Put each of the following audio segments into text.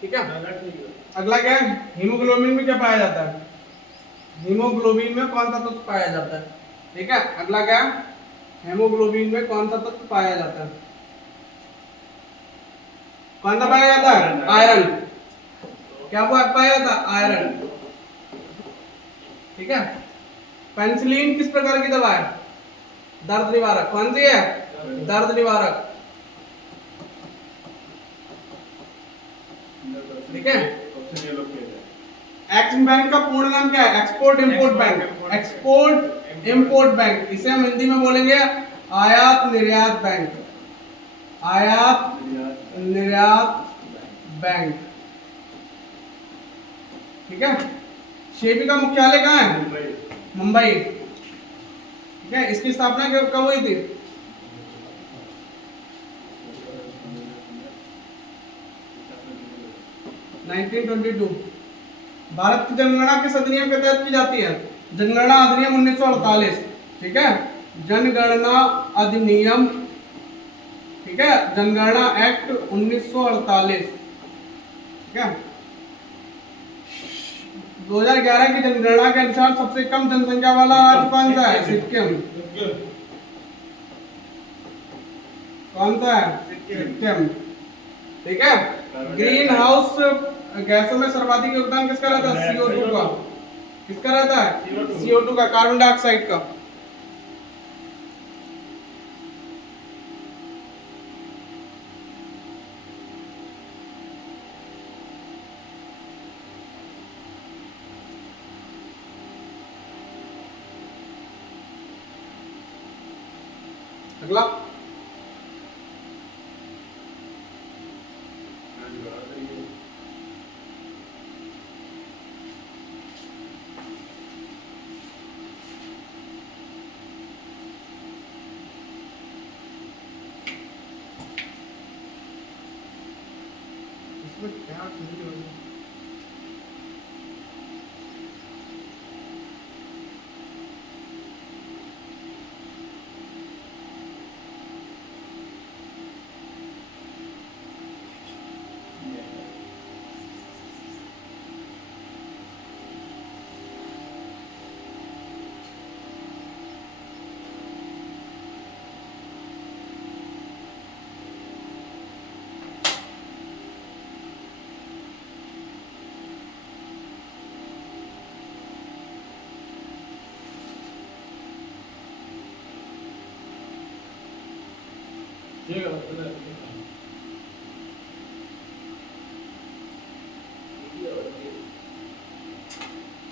ठीक है। अगला क्या है, हीमोग्लोबिन में क्या पाया जाता है, हीमोग्लोबिन में कौन सा तत्व पाया जाता है। ठीक है, अगला क्या है, हेमोग्लोबिन में कौन सा तत्व पाया जाता है, कौन सा पाया जाता है, आयरन। क्या पाया जाता है, आयरन। ठीक है। पेनिसिलिन किस प्रकार की दवा है, दर्द निवारक। कौन सी है, दर्द निवारक। ठीक है। एक्सिम बैंक का पूर्ण नाम क्या है, export import bank, export import bank. इसे हम हिंदी में बोलेंगे आयात निर्यात बैंक, आयात निर्यात बैंक। ठीक है। सेबी का मुख्यालय कहाँ है, मुंबई। ठीक है। इसकी स्थापना कब हुई थी, 1922। भारत की जनगणना किस अधिनियम के तहत की जाती है, जनगणना अधिनियम 1948। ठीक है, जनगणना अधिनियम, ठीक है, जनगणना एक्ट 1948। ठीक है। 2011 की जनगणना के अनुसार सबसे कम जनसंख्या वाला राज्य कौन सा है, सिक्किम। कौन सा है, सिक्किम। ठीक है। ग्रीन हाउस गैसों में सर्वाधिक योगदान किसका रहता है, CO2 का। किसका रहता है, CO2 का, कार्बन डाइऑक्साइड का। अगला, इसमें क्या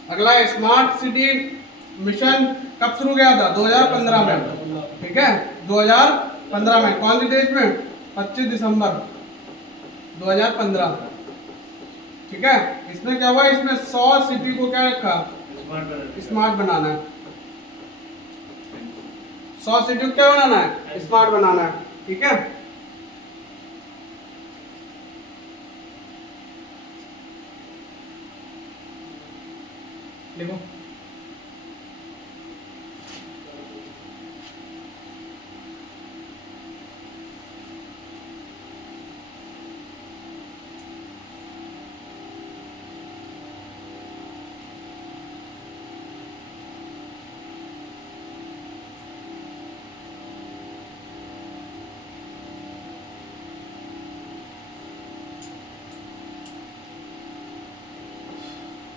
अगला, स्मार्ट सिटी मिशन कब शुरू किया था, 2015 में। ठीक है, 2015 में। कौन सी डेट में, 25 दिसंबर 2015। ठीक है। इसमें क्या हुआ, इसमें 100 सिटी को क्या रखा, स्मार्ट बनाना है। 100 सिटी को क्या बनाना है, स्मार्ट बनाना है। ठीक है। देखो,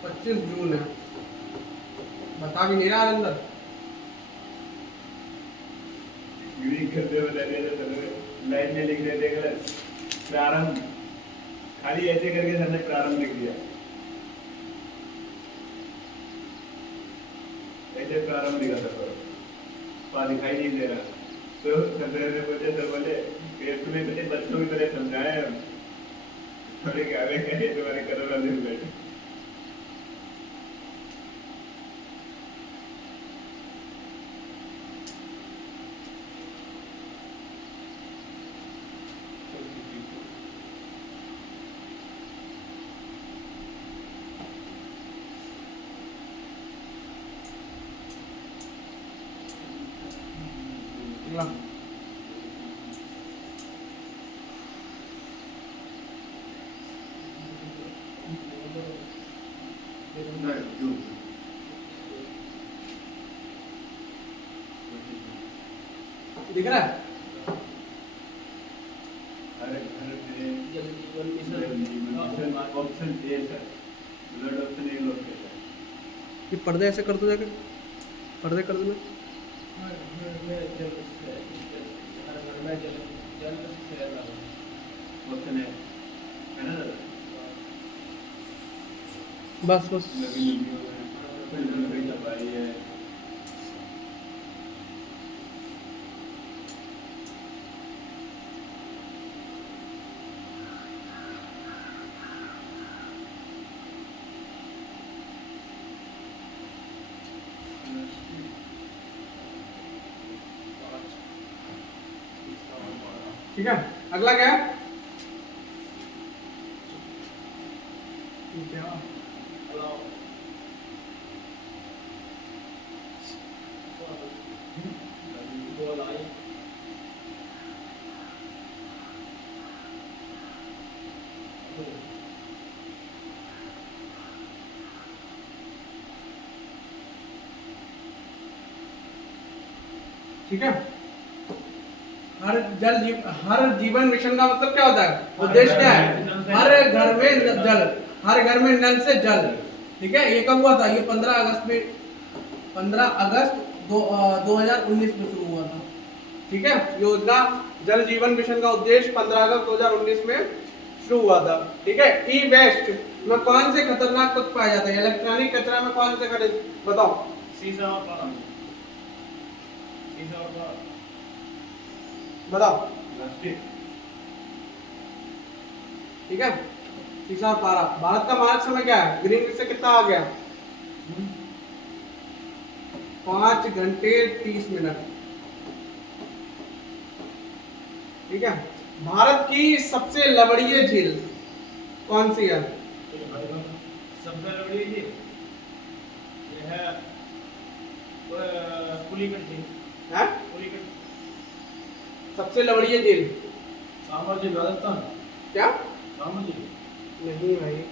पच्चीस जून है, बता भी नहीं रहा अंदर। लाइन में लिख देते प्रारंभ, खाली ऐसे करके सर ने प्रारंभ लिख दिया, ऐसे प्रारंभ लिखा था, पर दिखाई नहीं दे रहा। तो सर बोले तुम्हें बच्चे बच्चों की तरह समझाए हम, थोड़े गावे कहे तुम्हारे करोड़ा दिन बैठे। दिख रहा है? Option A sir, blood option A लोग है। ये पर्दे ऐसे कर दो जाके, पर्दे कर दो। ऑप्शन है ना दादा? बस बस। लगी लगी दवाई है। ठीक है, अगला क्या है? ठीक है, हर जीवन मिशन का मतलब क्या होता है? उद्देश्य क्या है? हर घर में जल, हर घर में नल से जल। ठीक है, ये कब हुआ था? ये 15 अगस्त में, 15 अगस्त 2019 में शुरू हुआ था। ठीक है, योजना जल जीवन मिशन का उद्देश्य 15 अगस्त 2019 में शुरू हुआ था। ठीक है, ई वेस्ट में कौन से खतरनाक तत्व पाए जाते हैं? इलेक्ट्रॉनिक कचरा में कौन से बताओ? सीसा और पारा। सीसा और पारा। बताओ। प्लास्टिक। ठीक है, सीसा और पारा। भारत का मानक समय क्या है? ग्रीनविच से कितना आ गया? 5 घंटे 30 मिनट। ठीक है, भारत की सबसे लवणीय झील कौन सी है? सबसे लवणीय झील ये है पुलिकट झील। हैं? पुलिकट। सबसे लवणीय झील सामर झील राजस्थान। क्या? सामर झील नहीं भाई,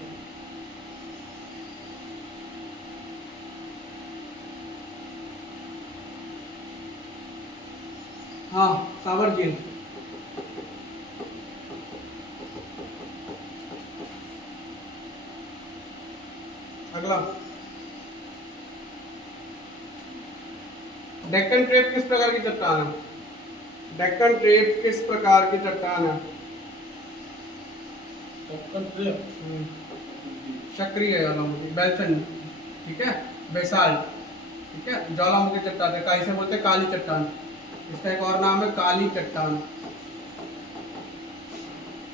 हाँ सावर झील। अगला, डेक्कन ट्रेप किस प्रकार की चट्टान है? डेक्कन ट्रेप किस प्रकार की चट्टान है? डेक्कन ट्रेप सक्रिय ज्वालामुखी, बेल्सन। ठीक है, बेसाल्ट। ठीक है, ज्वालामुखी चट्टान है, इसे बोलते हैं काली चट्टान। इसका एक और नाम है काली चट्टान।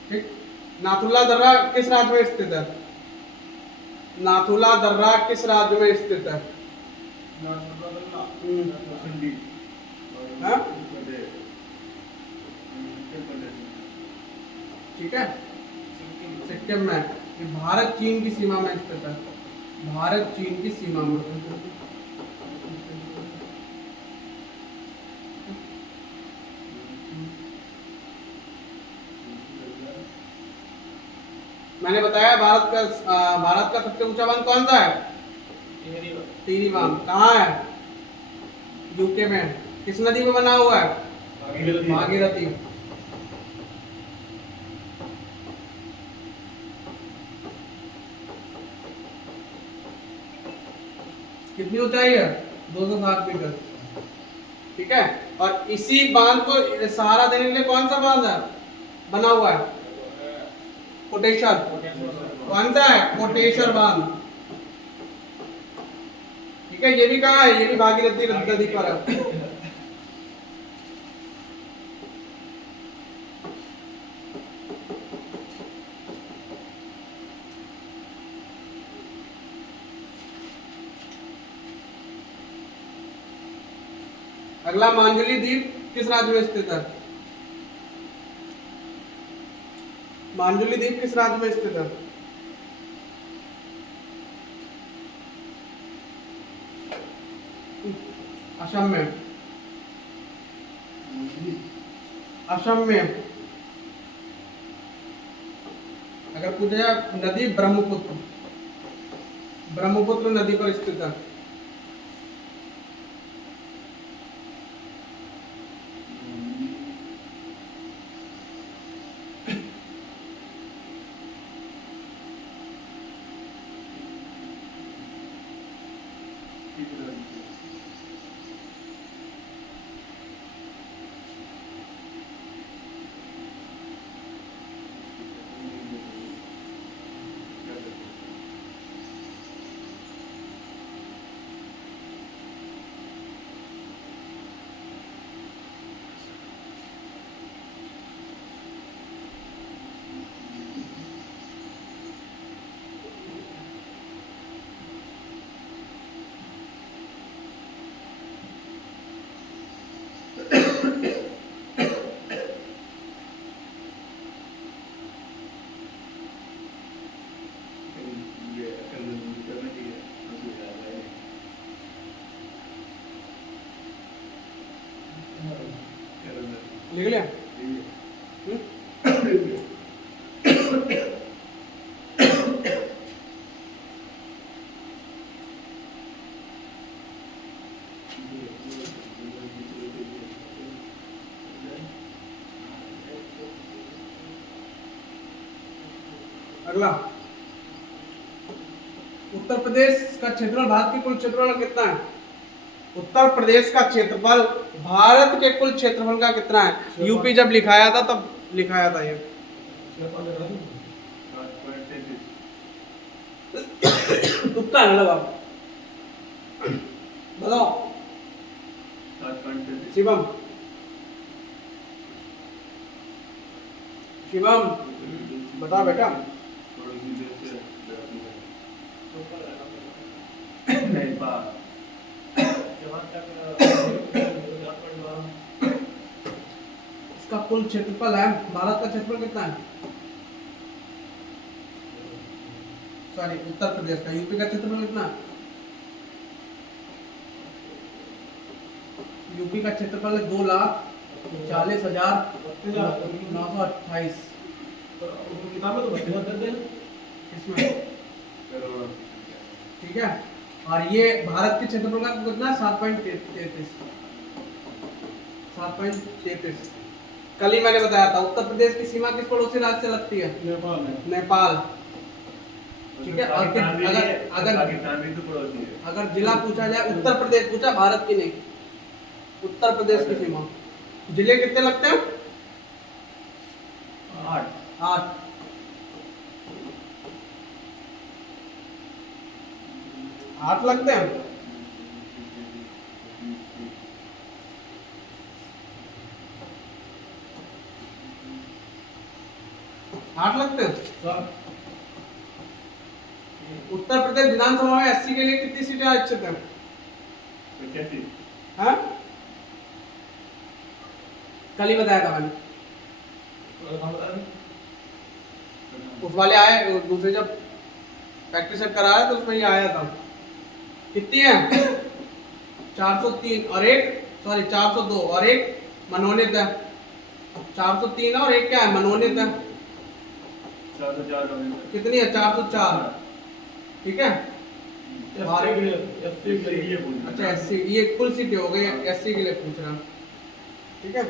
ठीक, नाथुला दर्रा किस राज्य में स्थित है? नाथुला दर्रा किस राज्य में स्थित है? हाँ? ठीक है, सिक्किम में। ये भारत चीन की सीमा में स्थित है, भारत चीन की सीमा में। मैंने बताया भारत का सबसे ऊंचा बांध कौन सा है? टिहरी बांध। कहाँ है? यूके में। किस नदी में बना हुआ है? भागीरथी। कितनी ऊंचाई है? 207 मीटर। ठीक है, और इसी बांध को सहारा देने के लिए कौन सा बांध है बना हुआ है? कोटेश्वर। कौन सा है? कोटेश्वर बांध। ठीक है, ये भी कहाँ है? ये भी भागीरथी नदी पर है। अगला, मांजुली द्वीप किस राज्य में स्थित है? मांजुली द्वीप किस राज्य में स्थित है? असम में। असम में। अगर पूछा जाए नदी ब्रह्मपुत्र, ब्रह्मपुत्र नदी पर स्थित है। लिख लिया? अगला, उत्तर प्रदेश का क्षेत्रफल भारत के कुल क्षेत्रफल का कितना है? उत्तर प्रदेश का क्षेत्रफल भारत के कुल क्षेत्रफल का कितना है? यूपी जब लिखाया था तब लिखाया था ये। तुक्का है ना बाबू, बताओ। शिवम, शिवम बता बेटा। इसका कुल क्षेत्रफल है, भारत का क्षेत्रफल कितना है? सॉरी, उत्तर प्रदेश का। यूपी का क्षेत्रफल कितना है? यूपी का क्षेत्रफल है 2,40,928। किताब में तो इसमें ठीक है। और ये भारत के क्षेत्रफल का कितना है? 7.33। कल ही मैंने बताया था। उत्तर प्रदेश की सीमा किस पड़ोसी राज्य से लगती है? नेपाल। ठीक है। और अगर जिला पूछा जाए, उत्तर प्रदेश पूछा, भारत की नहीं, उत्तर प्रदेश की सीमा। जिले कितने लगते हैं? 8। 8 लगते हैं। उत्तर प्रदेश विधानसभा में एससी के लिए कितनी सीटें आरक्षित हैं? 85। हाँ, कल ही बताया था मैंने। उस वाले आए, दूसरे जब प्रैक्टिस कराया तो उसमें ये आया था। कितनी है? 403 और एक, सॉरी 402 और एक मनोनीत है। 403 और एक क्या है? मनोनीत है। 404 कितनी है? 404। ठीक है। अच्छा, एससी, ये कुल सीटें हो गई, एससी के लिए पूछ रहा। ठीक है।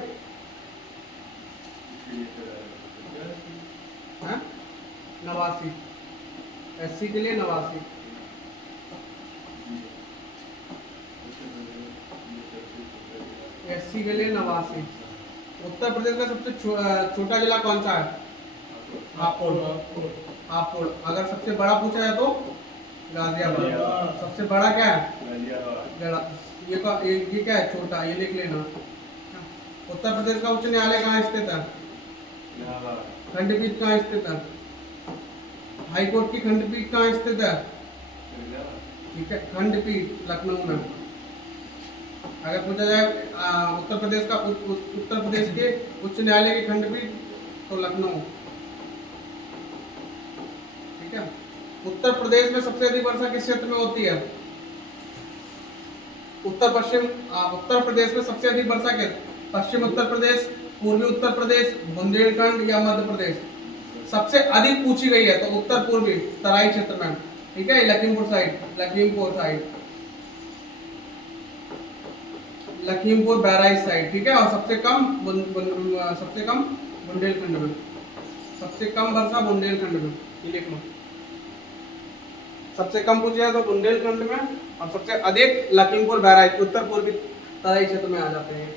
हाँ? 89, एससी के लिए 89। एससी के लिए 89। उत्तर प्रदेश का सबसे छोटा जिला कौन सा है? हापुड़। अगर सबसे बड़ा पूछा जाए तो गाजियाबाद। सबसे बड़ा क्या है? ये क्या है? छोटा, ये लिख लेना। उत्तर प्रदेश का उच्च न्यायालय कहाँ स्थित है? खंडपीठ कहाँ स्थित है? हाई कोर्ट की खंडपीठ कहाँ स्थित है? ठीक है, खंडपीठ लखनऊ में। अगर पूछा जाए उत्तर प्रदेश के उच्च न्यायालय की खंडपीठ तो लखनऊ। ठीक है। उत्तर प्रदेश में सबसे अधिक वर्षा किस क्षेत्र में होती है? उत्तर प्रदेश में सबसे अधिक वर्षा किस? पश्चिम उत्तर प्रदेश, पूर्वी उत्तर प्रदेश, बुंदेलखंड या मध्य प्रदेश? सबसे अधिक पूछी गई है तो उत्तर पूर्वी तराई क्षेत्र में। ठीक है, Lakhimpur side, Lakhimpur side, Lakhimpur Bahraich side, ठीक है। और सबसे कम बुंदेलखंड में, सबसे कम वर्षा बुंदेलखंड में, ये लिख लो। सबसे कम पूछा तो बुंदेलखंड में, और सबसे अधिक लखीमपुर बहराइच, उत्तर पूर्वी तराई क्षेत्र में आ जाते हैं।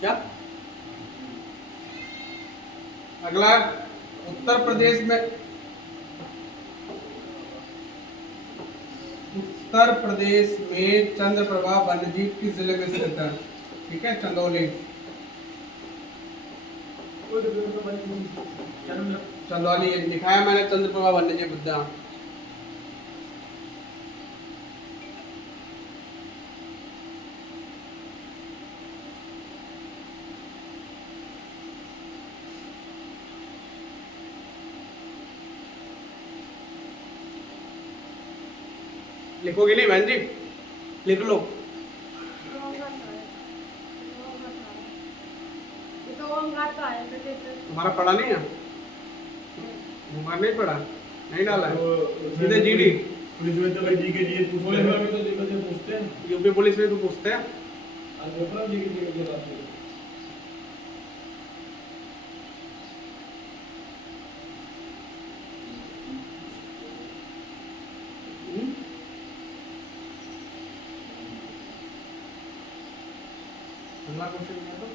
क्या अगला, उत्तर प्रदेश में, उत्तर प्रदेश में चंद्रप्रभा वन्यजीव किस जिले में स्थित है? ठीक है, चंदौली, चंदौली दिखाया मैंने, चंद्रप्रभा वन्यजीव उद्यान। लिखोगे नहीं बहन जी? लिख लो। तुम्हारा पढ़ा नहीं है? तुम्हारा नहीं पढ़ा, नहीं डाला है? सीधे जीडी पुलिस में तो भाई जी के लिए पुलिस में भी तो पूछते हैं, यूपी पुलिस में तो पूछते हैं। आज पेपर जी के रास्ते अगला क्वेश्चन क्या था?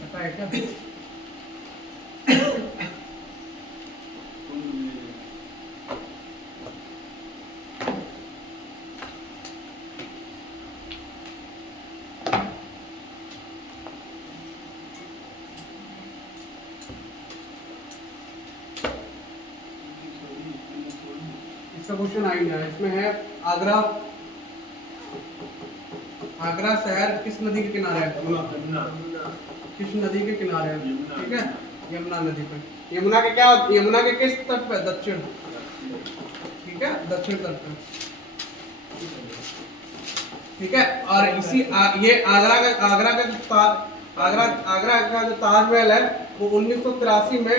पता है क्या? इसका क्वेश्चन आएगा, इसमें है आगरा, आगरा शहर किस नदी के किनारे है? किस नदी के किनारे है? ठीक है, यमुना नदी पे। यमुना के क्या, यमुना के किस तट पे? दक्षिण, ठीक है, दक्षिण तट पे, ठीक है। और इसी ये आगरा का जो ताजमहल है वो 1983 में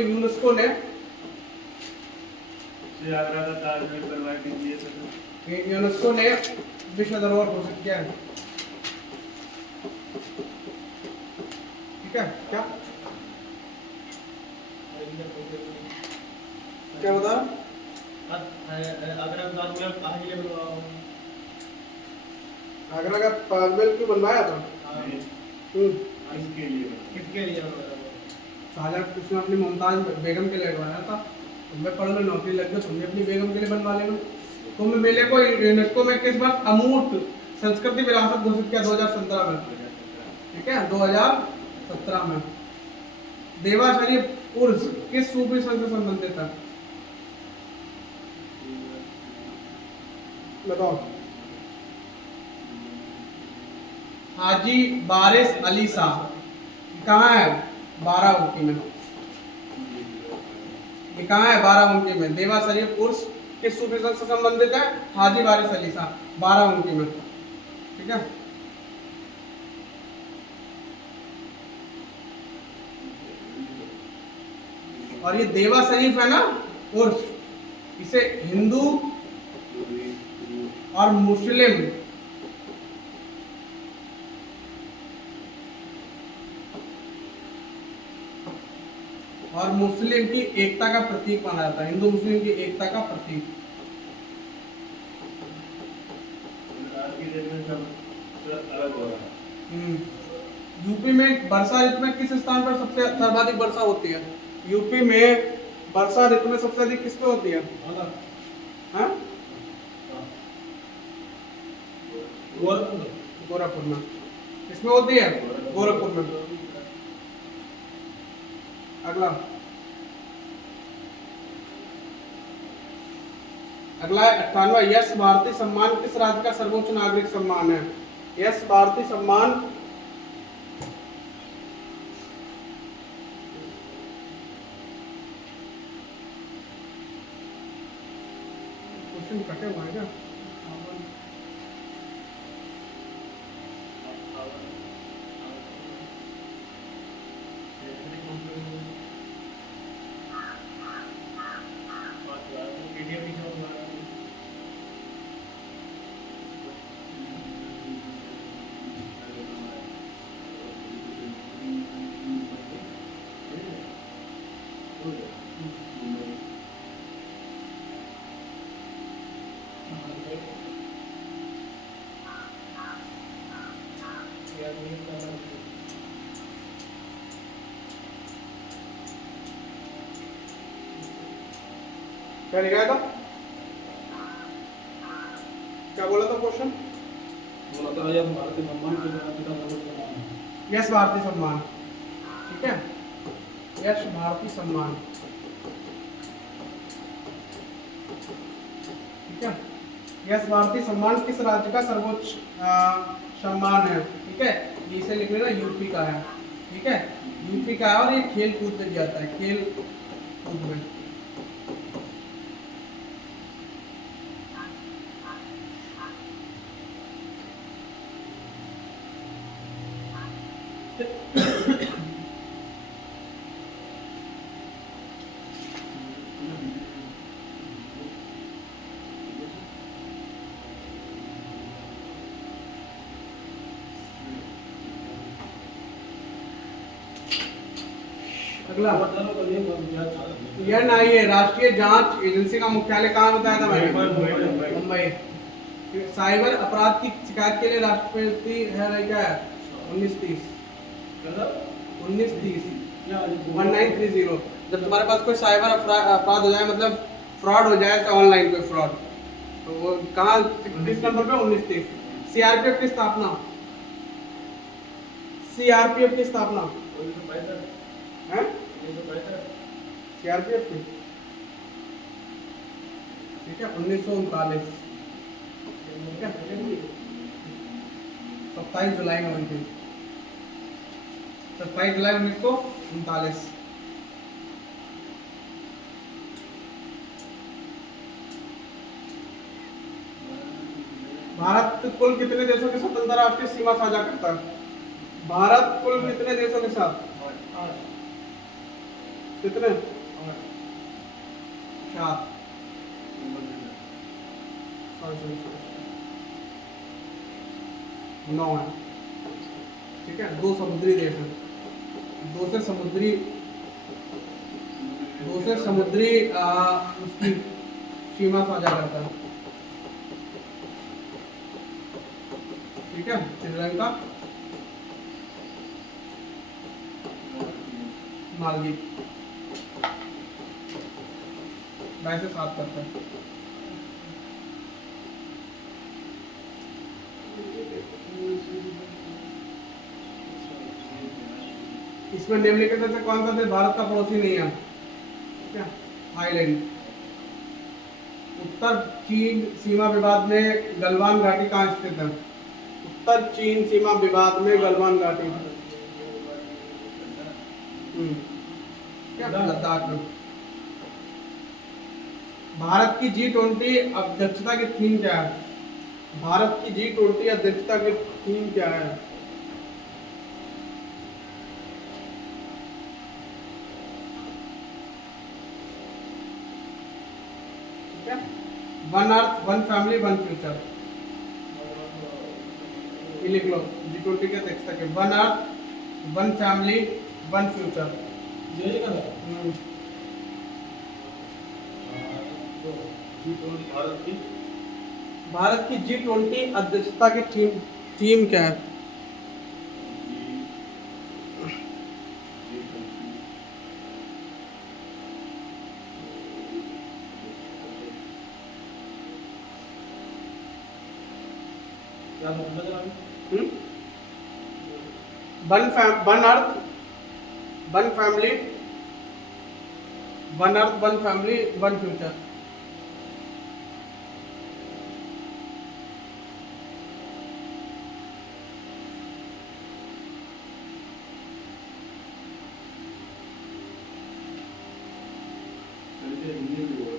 यूनेस्को ने आगरा का ताजमहल बनवा के दिए थे। यूनेस्को ने विश्व धरोहर घोषित किया है, ठीक है। क्या क्या बता? आगरा ताजमहल कहाँ के लिए बनवाया? आगरा का ताजमहल क्यों बनवाया था? किसके लिए? किसके लिए बनवाया? शाहजहां उसने अपनी मुमताज बेगम के लिए बनवाया था। तुम्हें पढ़ लो, नौकरी लग गई, तुमने अपनी बेगम के लिए बनवा लेना। कुंभ मेले को यूनेस्को में किस बार अमूर्त संस्कृति विरासत घोषित किया? 2017 में, ठीक है, 2017 में। देवा शरीफ उर्स किस सूफी संत से संबंधित है? बताओ। हाजी बारिश अली शाह, कहाँ है? बाराबंकी में। ये कहाँ है? बाराबंकी में। देवा शरीफ उर्स किस सूफी संत से संबंधित है? हाजी बारिश अली शाह, बाराबंकी में, ठीक है। और ये देवा शरीफ है ना उर्स, इसे हिंदू और मुस्लिम और मुस्लिम की एकता का प्रतीक माना जाता है, हिंदू मुस्लिम की एकता का प्रतीक। आज की डेट में सब अलग हो रहा है। यूपी में वर्षा ऋतु में किस स्थान पर सबसे सर्वाधिक वर्षा होती है? यूपी में वर्षा ऋतु में सबसे अधिक किस पे होती है? हाँ? गोरखपुर में। किसमें होती है? गोरखपुर में। अगला अगला है 98वां, यश भारती सम्मान किस राज्य का सर्वोच्च नागरिक सम्मान है? यश भारती सम्मान क्वेश्चन कटे हुए हैं क्या? क्या लिखा था? क्या बोला था क्वेश्चन? बोला था यह भारतीय सम्मान के पिता सर्वोच्च सम्मान है। यश भारती सम्मान, ठीक है, यश भारती सम्मान, ठीक है। यश भारती सम्मान किस राज्य का सर्वोच्च सम्मान है? ठीक है, इसे लिख लेना, यूपी का है, ठीक है, यूपी का है और ये खेल कूद में जाता है, खेल कूद में। अगला यह ना, ये राष्ट्रीय जांच एजेंसी का मुख्यालय कहाँ बताया था मैंने? मुंबई। साइबर अपराध की शिकायत के लिए राष्ट्रपति है क्या है? 1930 1930 जब तुम्हारे पास कोई साइबर अपराध हो जाए, मतलब फ्रॉड हो जाए, ऑनलाइन कोई फ्रॉड, तो वो कहाँ, किस नंबर पे? 1930। सीआरपीएफ की स्थापना, सीआरपीएफ की स्थापना है, सीआरपीएफ की, ठीक है, 1939, ठीक है, 27 जुलाई में हुई थी, 27 जुलाई 1939। भारत कुल कितने देशों के साथ अंतरराष्ट्रीय सीमा साझा करता है? भारत कुल कितने देशों के साथ? कितने? 7। 9 है, ठीक है। 2 समुद्री देश हैं, 2 से समुद्री उसकी सीमा साझा करता है, ठीक है, श्रीलंका, मालदीव, 2 से 7 करता है। इसमें निम्नलिखित में से कौन सा देश भारत का पड़ोसी नहीं है? ठीक है, थाईलैंड। उत्तर चीन सीमा विवाद में गलवान घाटी कहाँ स्थित है? उत्तर चीन सीमा विवाद में गलवान घाटी, क्या, लद्दाख में। भारत की G20 अध्यक्षता की थीम क्या है? भारत की G20 अध्यक्षता की थीम क्या है? ठीक है, 1 अर्थ 1 फैमिली 1 फ्यूचर, ये लिख लो, G20 के अध्यक्षता के 1 अर्थ 1 फैमिली 1 फ्यूचर, ये का भारत की भारत की G20 अध्यक्षता की थीम क्या है? क्या मतलब है? One earth, one family, one earth, one family, one future. Hindi में बोलो।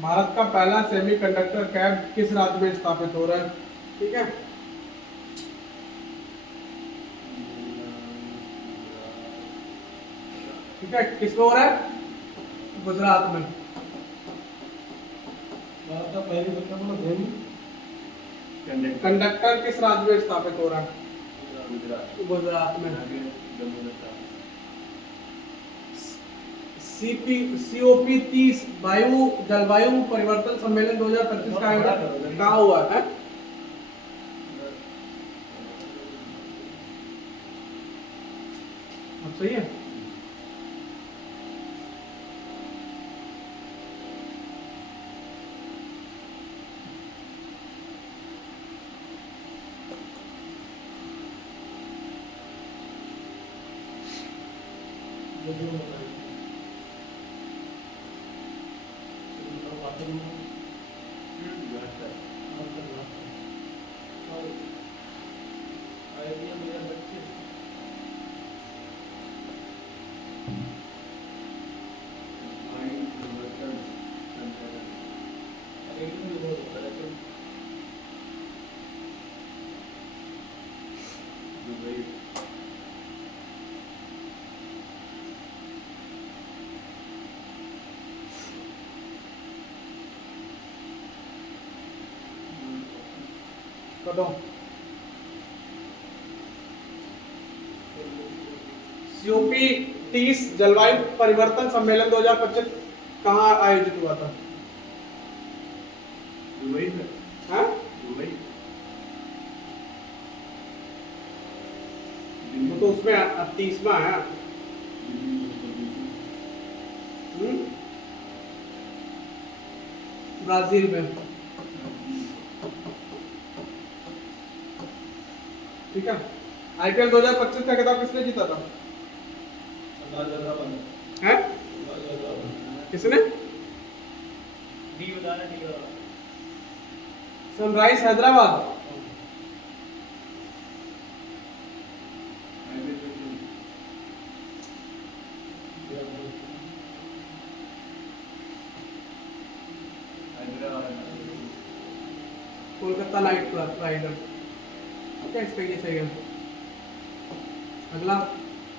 भारत का पहला सेमीकंडक्टर कैब किस राज्य में स्थापित हो रहा है? ठीक है, ठीक है, किसमें हो रहा है? गुजरात में। भारत का पहली घटना बोला सेमी कंडक्टर किस राज्य में स्थापित हो रहा है? गुजरात गुजरात में। COP 30 जलवायु परिवर्तन सम्मेलन 2025 का आयोजन कहाँ हुआ है? अब सही है। कदों COP 30 जलवायु परिवर्तन सम्मेलन 2025 कहाँ आयोजित हुआ था? दुबई में। हाँ? दुबई। तो उसमें 30वां है। ब्राजील में। ठीक है। IPL 2025 का खिताब किसने जीता था? हैं? किसने? Sunrise Hyderabad. Kolkata Knight Rider. क्या इस पे ये सही है? अगला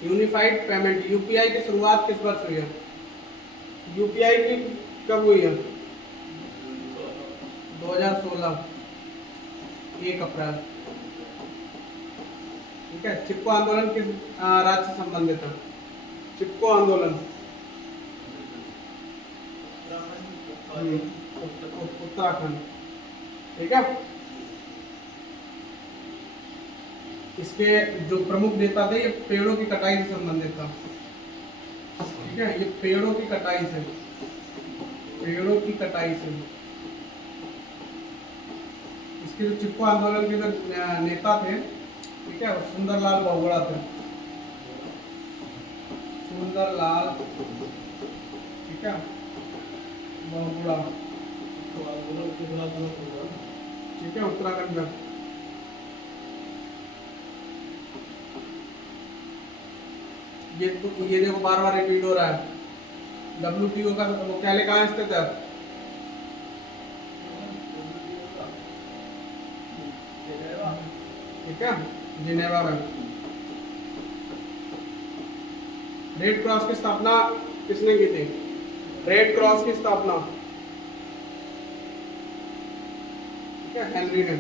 यूनिफाइड पेमेंट UPI की शुरुआत किस वर्ष हुई है? UPI की कब हुई है? 2016 1 अप्रैल। ठीक है। चिपको आंदोलन किस राज्य से संबंधित है? चिपको आंदोलन उत्तराखंड। ठीक है। इसके जो प्रमुख नेता थे, ये पेड़ों की कटाई से संबंधित था। ठीक है, ये पेड़ों की कटाई से, पेड़ों की कटाई से। इसके जो चिपको आंदोलन के जो नेता थे, ठीक है, वो सुंदरलाल बहुगुणा थे। सुंदरलाल, ठीक है, बहुगुणा। ठीक है, उत्तराखंड में। ये देखो बार बार रिपीट हो रहा है। WTO का मुख्यालय कहाँ स्थित है? ठीक है, जिनेवा में। रेड क्रॉस की स्थापना किसने की थी? रेड क्रॉस की स्थापना, ठीक है, हेनरी ने।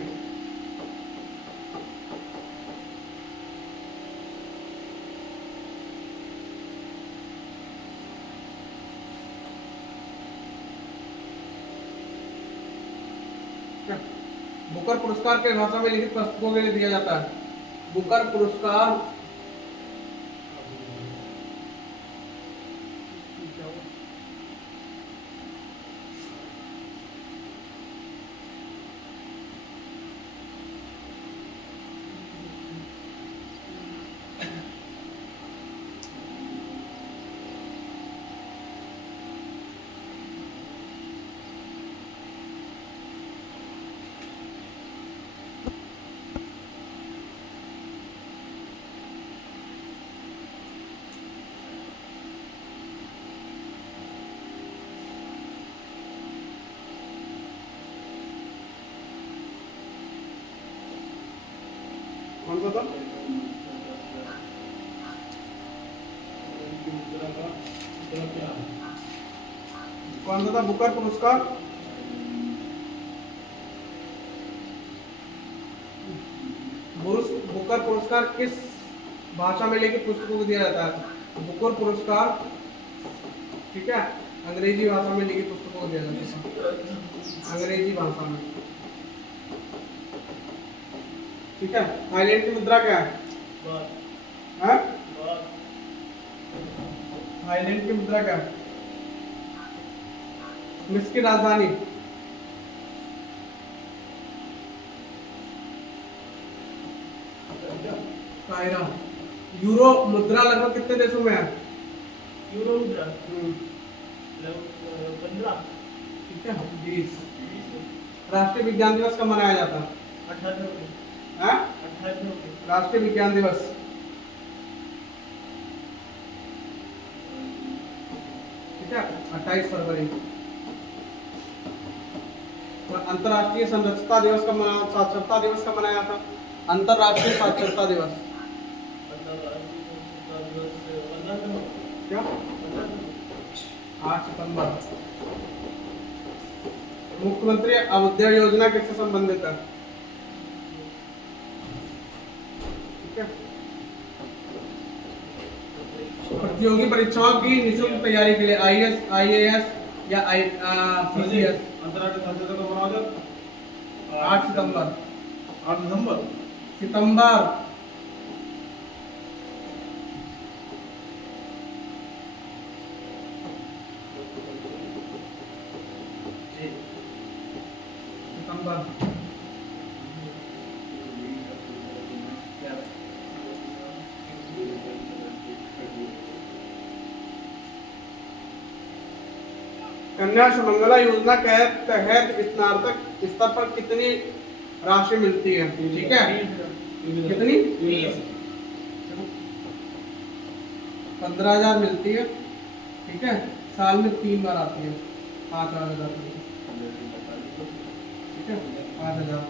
बुकर पुरस्कार के भाषा में लिखित पुस्तकों के लिए दिया जाता है। बुकर पुरस्कार कौन सा था? कौन सा था बुकर पुरस्कार? बुकर पुरस्कार किस भाषा में लिखित पुस्तकों को दिया जाता है? बुकर पुरस्कार, ठीक है, अंग्रेजी भाषा में लिखित पुस्तकों को दिया जाता है, अंग्रेजी भाषा में। ठीक है, थाईलैंड की मुद्रा क्या है? हाँ? थाईलैंड की मुद्रा क्या है? मिस्र की राजधानी? कायरा। यूरो मुद्रा लगभग कितने देशों में है? यूरो मुद्रा 15, ठीक है, 20। राष्ट्रीय विज्ञान दिवस कब मनाया जाता है? 18 हाँ? राष्ट्रीय विज्ञान दिवस ठीक है 28 फरवरी। और अंतर्राष्ट्रीय साक्षरता दिवस कब मनाया, साक्षरता दिवस कब मनाया था? अंतर्राष्ट्रीय साक्षरता दिवस क्या? 8 सितंबर। मुख्यमंत्री अभ्युदय योजना किससे संबंधित है? ठीक है, प्रतियोगी परीक्षाओं की निःशुल्क तैयारी के लिए IAS, IAS या PCS। अंतर्राष्ट्रीय साक्षरता को मनाया जाता 8 सितंबर। 8 दिसंबर। सितंबर सितंबर। कन्या सुमंगला योजना के तहत स्नातक स्तर पर कितनी राशि मिलती है? ठीक है, कितनी? 15,000 मिलती है। ठीक है, साल में 3 बार आती है, 5,000। ठीक है, 5,000।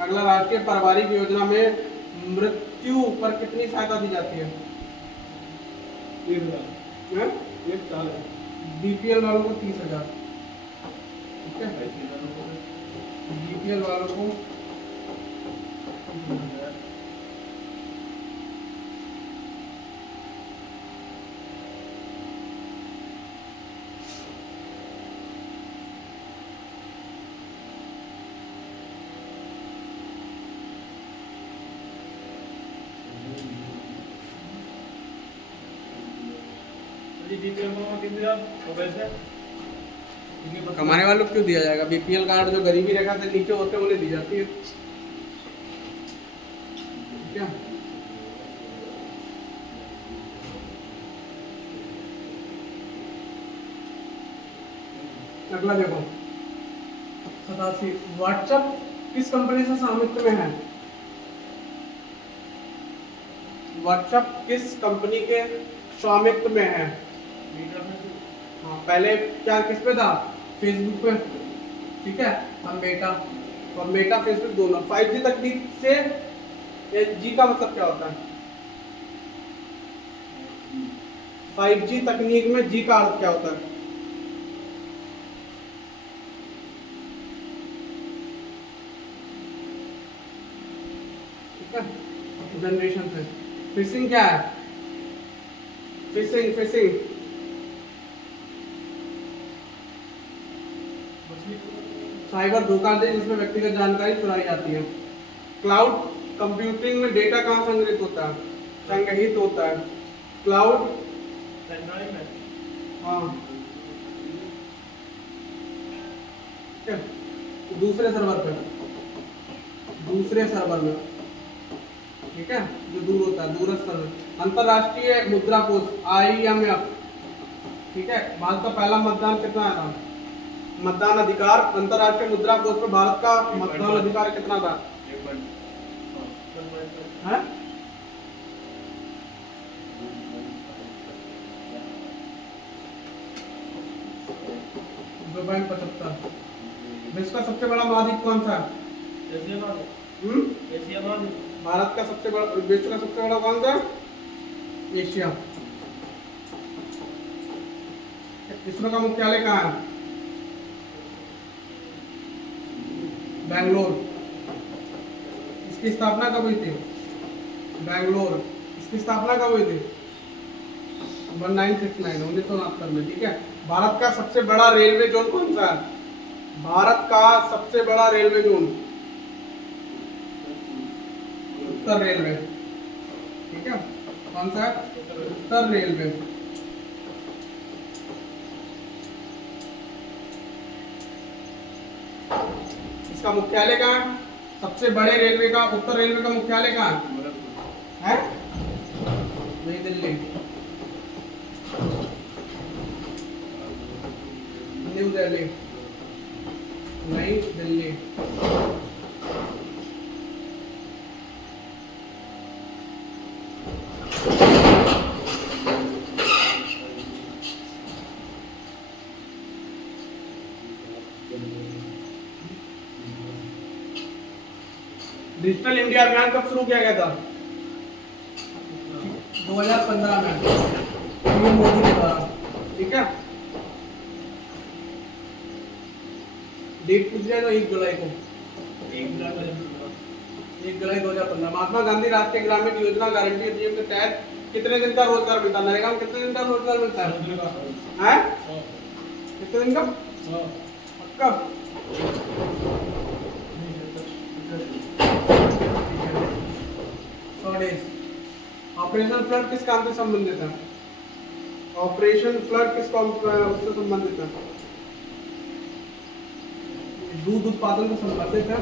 अगला, राष्ट्रीय पारिवारिक योजना में मृत्यु पर कितनी सहायता दी जाती है? 1,000 एक साल है। BPL वालों को 30,000। ठीक है, BPL वालों को 30,000। कमाने वालों को क्यों दिया जाएगा? BPL कार्ड जो गरीबी रेखा से नीचे होते हैं उन्हें दी जाती है। क्या? अगला देखो, 87। व्हाट्सएप किस कंपनी से स्वामित्व में है? व्हाट्सएप किस कंपनी के स्वामित्व में है? हाँ, पहले क्या किस पे था? फेसबुक पे, ठीक है। अब मेटा, और मेटा फेसबुक दोनों। 5G तकनीक से जी का मतलब क्या होता है? 5G तकनीक में जी का अर्थ क्या होता है? ठीक है, जनरेशन से। फिशिंग क्या है? फिशिंग, फिशिंग साइबर धोखाधड़ी जिसमें व्यक्तिगत जानकारी चुराई जाती है। क्लाउड कंप्यूटिंग में डेटा कहाँ संग्रहित होता है? संग्रहित होता है क्लाउड, हाँ, ठीक है, दूसरे सर्वर पे, दूसरे सर्वर में, ठीक है, जो दूर होता है, दूरस्थ सर्वर। अंतरराष्ट्रीय मुद्रा कोष IMF, ठीक है, भारत का पहला मतदान कितना आया था? मतदान अधिकार, अंतरराष्ट्रीय मुद्रा कोष में भारत का मतदान अधिकार कितना था? है? 2.75। विश्व का सबसे बड़ा महाद्वीप कौन सा है? एशिया महाद्वीप। भारत का सबसे बड़ा, विश्व का सबसे बड़ा कौन सा? एशिया। इसरो का मुख्यालय कहाँ है? बैंगलोर। इसकी स्थापना कब हुई थी? बैंगलोर। इसकी स्थापना कब हुई थी? 1969 में, ठीक है। भारत का सबसे बड़ा रेलवे जोन कौन सा है? भारत का सबसे बड़ा रेलवे जोन उत्तर रेलवे, ठीक है। कौन सा है? उत्तर रेलवे। इसका मुख्यालय कहाँ है? सबसे बड़े रेलवे का, उत्तर रेलवे का मुख्यालय कहाँ है? नई दिल्ली, न्यू दिल्ली, नई दिल्ली। डिजिटल इंडिया अभियान कब शुरू किया गया था? 2015 में, पीएम मोदी के द्वारा, ठीक है। डेट पूछ लिया तो 1 जुलाई को, 1 जुलाई 2015। महात्मा गांधी राष्ट्रीय ग्रामीण योजना गारंटी अधिनियम के तहत कितने दिन का रोजगार मिलता है? नरेगा में कितने दिन का रोजगार मिलता है? कितने दिन का? पक्का? ऑपरेशन फ्लड किस काम से संबंधित है? ऑपरेशन फ्लड किस काम उससे संबंधित है? दूध उत्पादन से संबंधित है।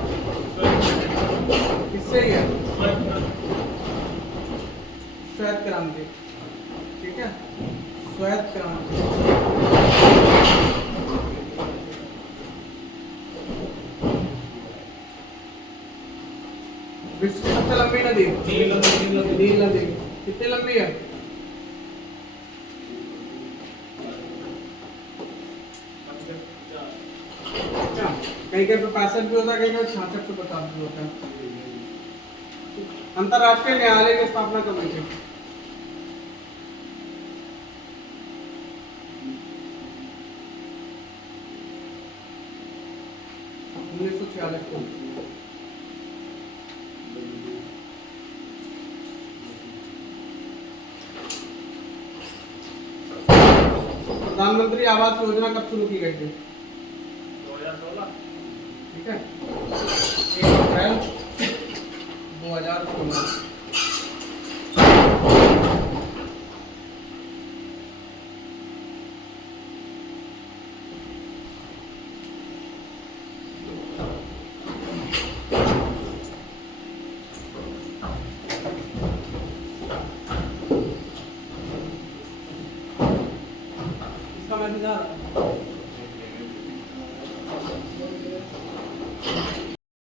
किससे ही है? श्वेत क्रांति, ठीक है, श्वेत क्रांति। विश्व की सबसे लंबी नदी? नील नदी। कितनी लंबी है? कहीं कहीं पे 65 भी होता है, कहीं कहीं 66 से 50 भी होता है। अंतरराष्ट्रीय न्यायालय की स्थापना कब हुई थी? 1946 को। प्रधानमंत्री आवास योजना कब शुरू की गई थी? 2016, ठीक है, 1 अप्रैल 2016। इसका मैसेज आ रहा है।